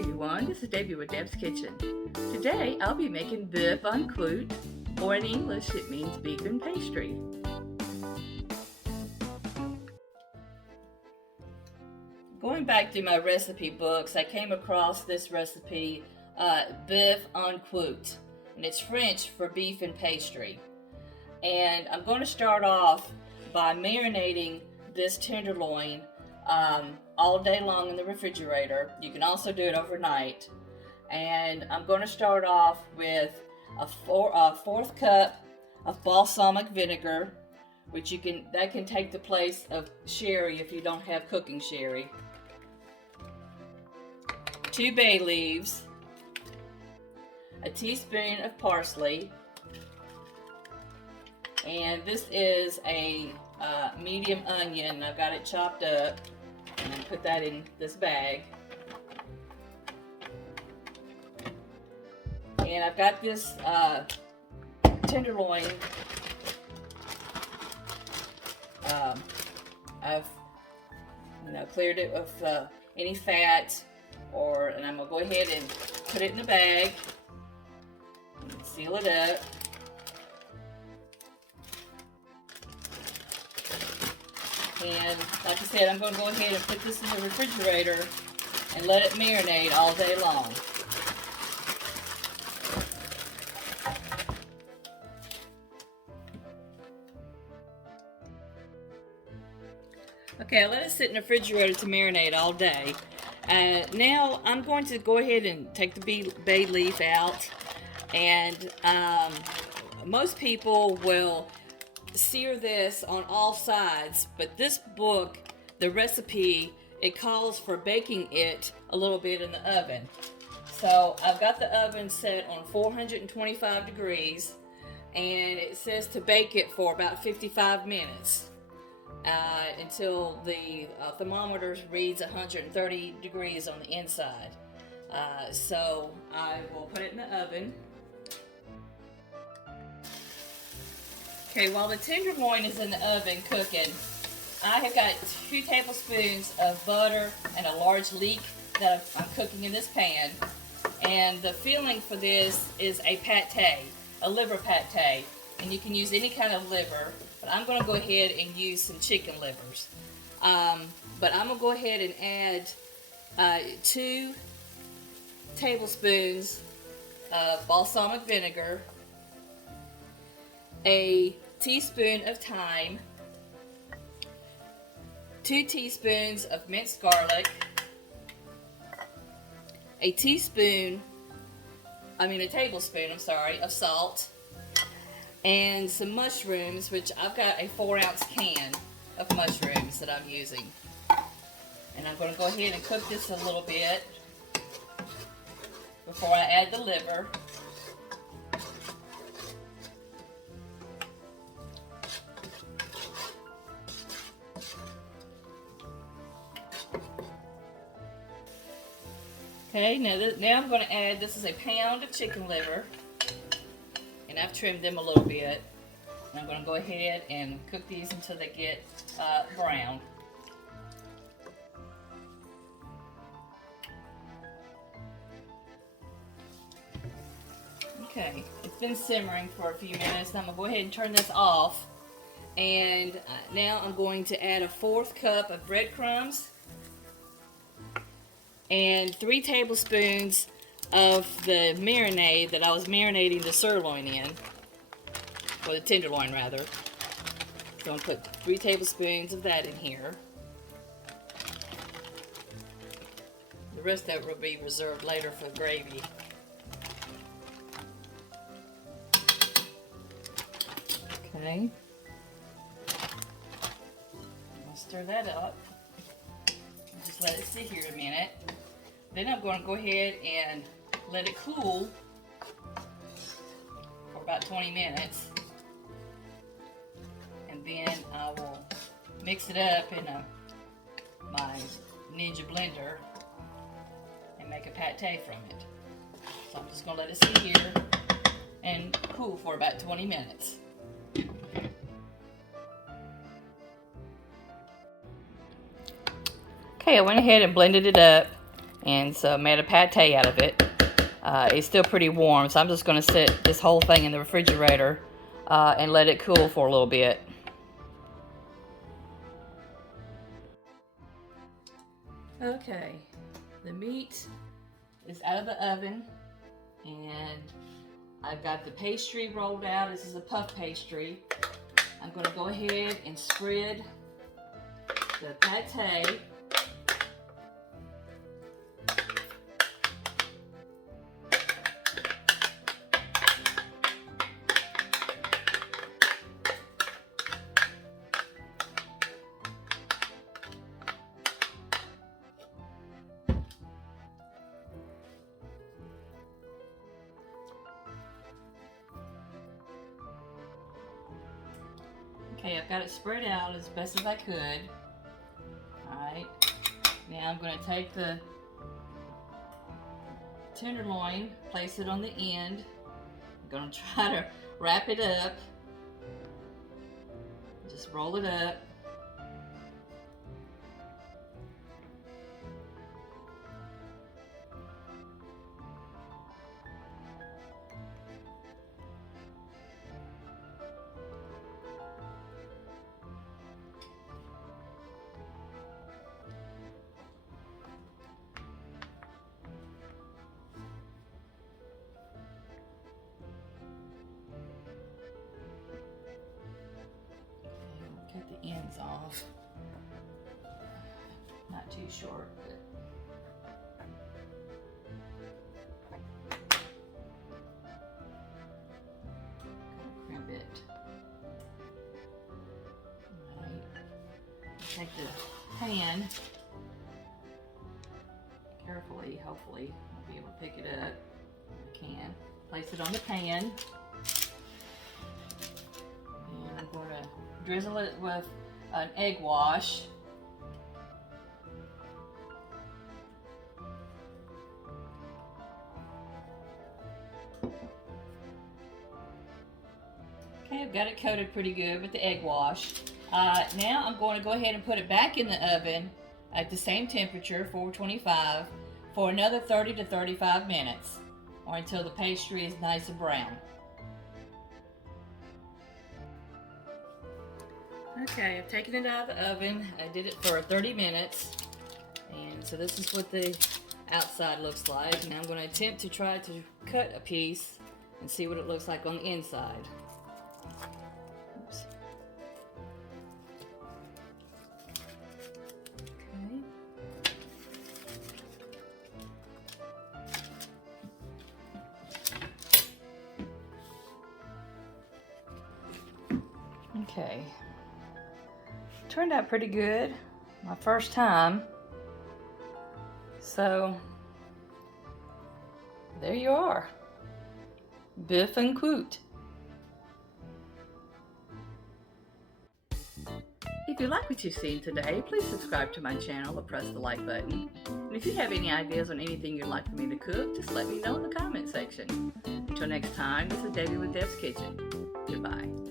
everyone, this is Debbie with Deb's Kitchen. Today I'll be making Boeuf en Croute, or in English it means beef and pastry. Going back through my recipe books, I came across this recipe, Boeuf en Croute, and it's French for beef and pastry. And I'm going to start off by marinating this tenderloin all day long in the refrigerator. You can also do it overnight. And I'm going to start off with a fourth cup of balsamic vinegar, which that can take the place of sherry if you don't have cooking sherry. 2 bay leaves, a teaspoon of parsley, and this is a medium onion. I've got it chopped up and put that in this bag. And I've got this tenderloin. I've cleared it of any fat, and I'm gonna go ahead and put it in a bag and seal it up. And like I said, I'm going to go ahead and put this in the refrigerator and let it marinate all day long. Okay, I let it sit in the refrigerator to marinate all day. Now I'm going to go ahead and take the bay leaf out, and most people will sear this on all sides, but this book, the recipe, it calls for baking it a little bit in the oven. So I've got the oven set on 425 degrees, and it says to bake it for about 55 minutes until the thermometer reads 130 degrees on the inside. So I will put it in the oven. Okay, while the tenderloin is in the oven cooking, I have got 2 tablespoons of butter and a large leek that I'm cooking in this pan. And the filling for this is a pate, a liver pate. And you can use any kind of liver, but I'm going to go ahead and use some chicken livers. But I'm going to go ahead and add 2 tablespoons of balsamic vinegar, a teaspoon of thyme, 2 teaspoons of minced garlic, a tablespoon of salt, and some mushrooms, which I've got a 4-ounce can of mushrooms that I'm using. And I'm going to go ahead and cook this a little bit before I add the liver. Okay, now I'm going to add, this is a pound of chicken liver, and I've trimmed them a little bit. And I'm going to go ahead and cook these until they get brown. Okay, it's been simmering for a few minutes. I'm going to go ahead and turn this off. And now I'm going to add a 4th cup of breadcrumbs and 3 tablespoons of the marinade that I was marinating the sirloin in, or the tenderloin rather. So I'm going to put 3 tablespoons of that in here. The rest of it will be reserved later for gravy. Okay. I'll stir that up. Just let it sit here a minute. Then I'm going to go ahead and let it cool for about 20 minutes. And then I will mix it up in my Ninja blender and make a pate from it. So I'm just going to let it sit here and cool for about 20 minutes. Okay, I went ahead and blended it up, and so I made a pate out of it. It's still pretty warm, so I'm just going to set this whole thing in the refrigerator and let it cool for a little bit. Okay, the meat is out of the oven, and I've got the pastry rolled out. This is a puff pastry. I'm going to go ahead and spread the pate. Okay, I've got it spread out as best as I could. Alright, now I'm going to take the tenderloin, place it on the end. I'm going to try to wrap it up. Just roll it up. Cut the ends off. Not too short, but crimp it. Alright. Take the pan carefully, hopefully I'll be able to pick it up. I can. Place it on the pan. And I'm going to drizzle it with an egg wash. Okay, I've got it coated pretty good with the egg wash. Now I'm going to go ahead and put it back in the oven at the same temperature, 425, for another 30 to 35 minutes, or until the pastry is nice and brown. Okay, I've taken it out of the oven. I did it for 30 minutes. And so this is what the outside looks like. Now I'm going to attempt to try to cut a piece and see what it looks like on the inside. Oops. Okay. Okay. Turned out pretty good. My first time. So there you are. Boeuf and Croute. If you like what you've seen today, please subscribe to my channel or press the like button. And if you have any ideas on anything you'd like for me to cook, just let me know in the comment section. Until next time, this is Debbie with Deb's Kitchen. Goodbye.